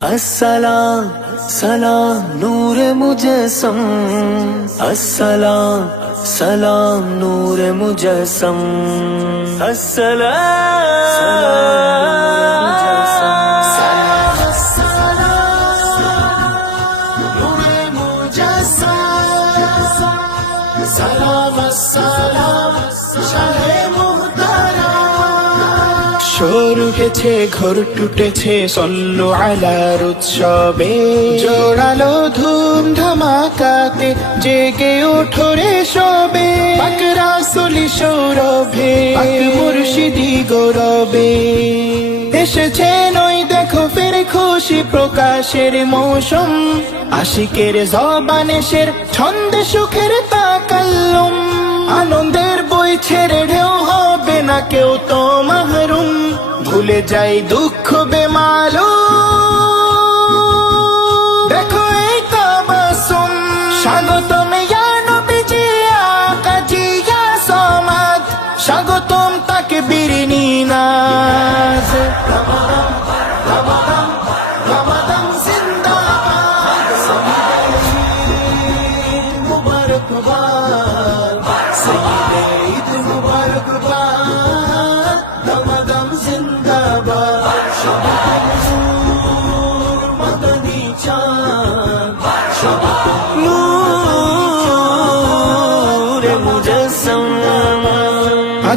अस्सलाम सलाम नूर मुजस्सम अस्सलाम सलाम नूर मुजस्सम শোর উঠেছে, ঘর টুটেছে, সল্লু আলার উৎসবে। জোড়ালো ধুম ধামাকাতে জেগে ওঠরে সবে। পাকরা সলি সৌরভে মুর্শিদি গৌরবে। এসেছেন নই দেখো ফের খুশি প্রকাশের মৌসুম। আশিকের জবানেশের ছন্দে সুখের তাকাল্লুম। আনন্দের বই ছেড়ে ঢেউ হবে না কেউ তো মাহরুম। ভুলে যাই দুঃখ বেমালু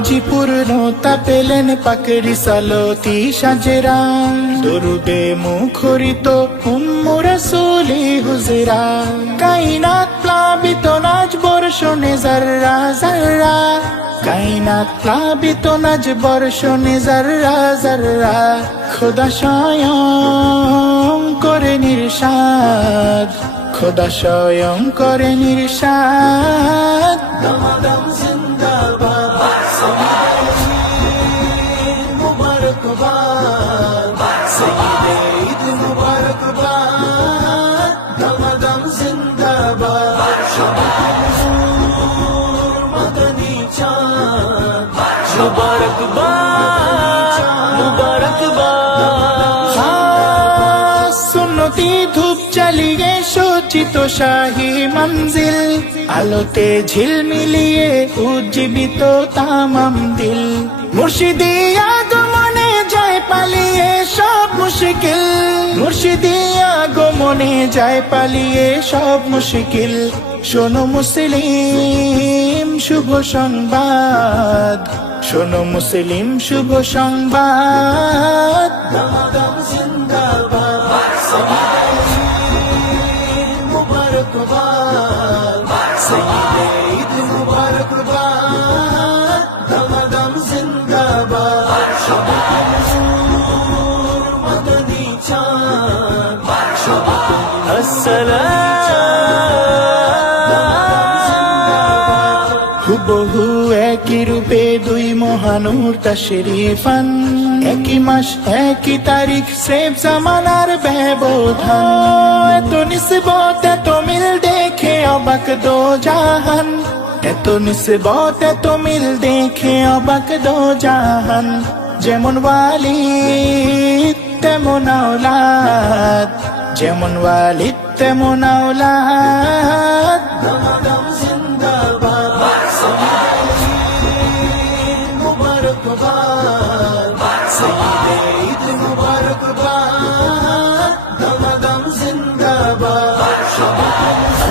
আজি পূর্ণতা পেলেন পাকেরি সালতি সাজেরা। দরুদে মুখরিত উম্মুরা সুলি হুজেরা। কাইনাত প্লাবিত নাচ বর্ষণে জাররা জাররা কাইনাত প্লাবিত নাজ বর্ষণে জাররা জাররা খোদা স্বয়ং করে নির্সাদ খোদা স্বয়ং করে নির্সাদ দমদম Escobar. সচিত শাহী মঞ্জিল, আলোতে ঝিলমিলিয়ে উজ্জীবিত তামাম দিল। মুর্শিদি আগমনে যায় পালিয়ে সব মুশকিল। মুর্শিদি আগমনে যায় পালিয়ে সব মুশকিল। শোনো মুসলিম, শুভ সংবাদ। শোনো মুসলিম, শুভ সংবাদ। বহু একই রূপে দুই মহানুর তাশরিফান একই মাস, একই তারিখ সেব জামানার ব্যবধান। এত নিসবত, এত মিল দেখে অবাক দো জাহান। এত নিসবত, এত মিল দেখে অবাক দো জাহান। যেমন ওয়ালিদ, তেমন আওলাদ। যেমন ওয়ালিদ, তেমন আওলাদ। জিন্দাবাদ।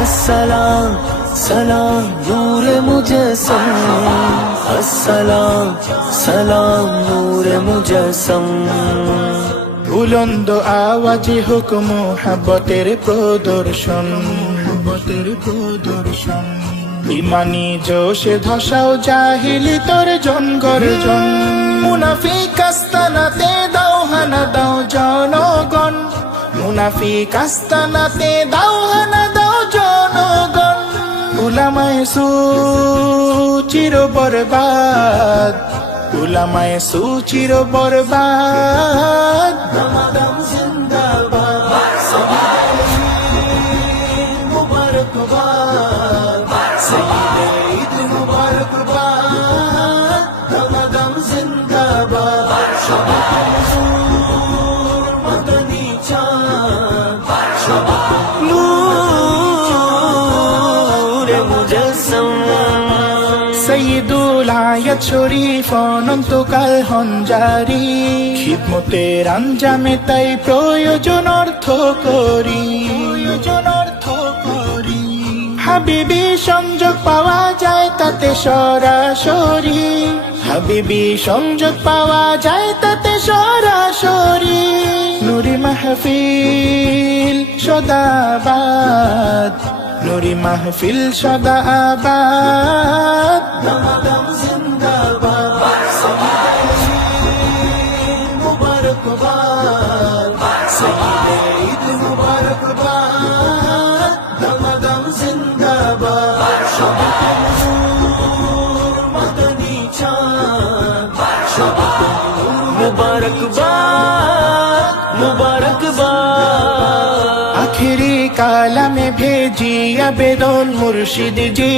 السلام سلام نور مجسم السلام سلام نور مجسم বুলন্দ আওয়াজে হোক মোহাবতের প্রদর্শন মোহাবতের প্রদর্শন ইমানি জোশে ধসাও জাহিলি তোর জন। গর্জন মুনাফিক আস্তানাতে দাও হানা দাও জনগণ। মুনাফিক আস্তানাতে দাও হানা দাও জনগণ। উলামায় সু চির বরবাদ। উলামায় সু চির বরবাদ আয়াত শরীফ অনন্তকাল হঞ্জারি। খিদমতের আঞ্জামে তাই প্রয়োজন অর্থ করি। প্রয়োজন অর্থ করি। হাবিবি সংযোগ পাওয়া যায় তাতে সরাসরি। হাবিবি সংযোগ পাওয়া যায় তাতে সরাসরি। নুরি মাহফিল সদাবাদ। নুরি মাহফিল সদা আবেদন মুর্শিদ জি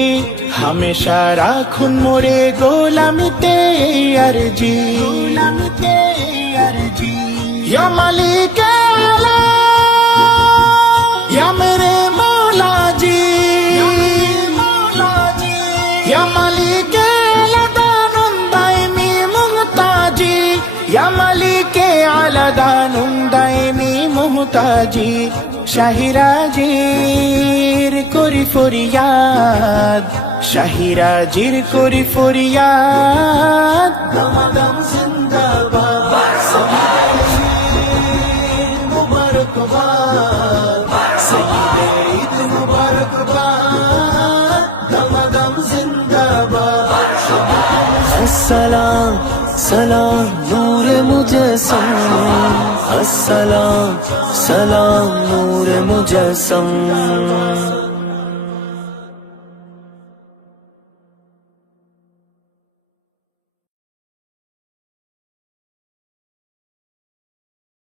হামেশা রাখুন মোরে গোলামিতে আর জি গোলামিতে আর জি ইয়া মালিক আলা ইয়া মেরে মৌলা জি ইয়া মালিক আলা দানুন দাইমি মুহতাজি। ইয়া মালিক আলা দানুন দাইমি মুহতাজি। শাহিরাজির করি ফরিয়াদ শাহিরাজির করি ফরিয়াদ। দমাদম জিন্দাবাদ শাহিরাজির মুবারকবাদ সাইয়্যিদে ঈদ মুবারকবাদ। সালাম मुजसम अस्सलाम सलाम नूर मुजसम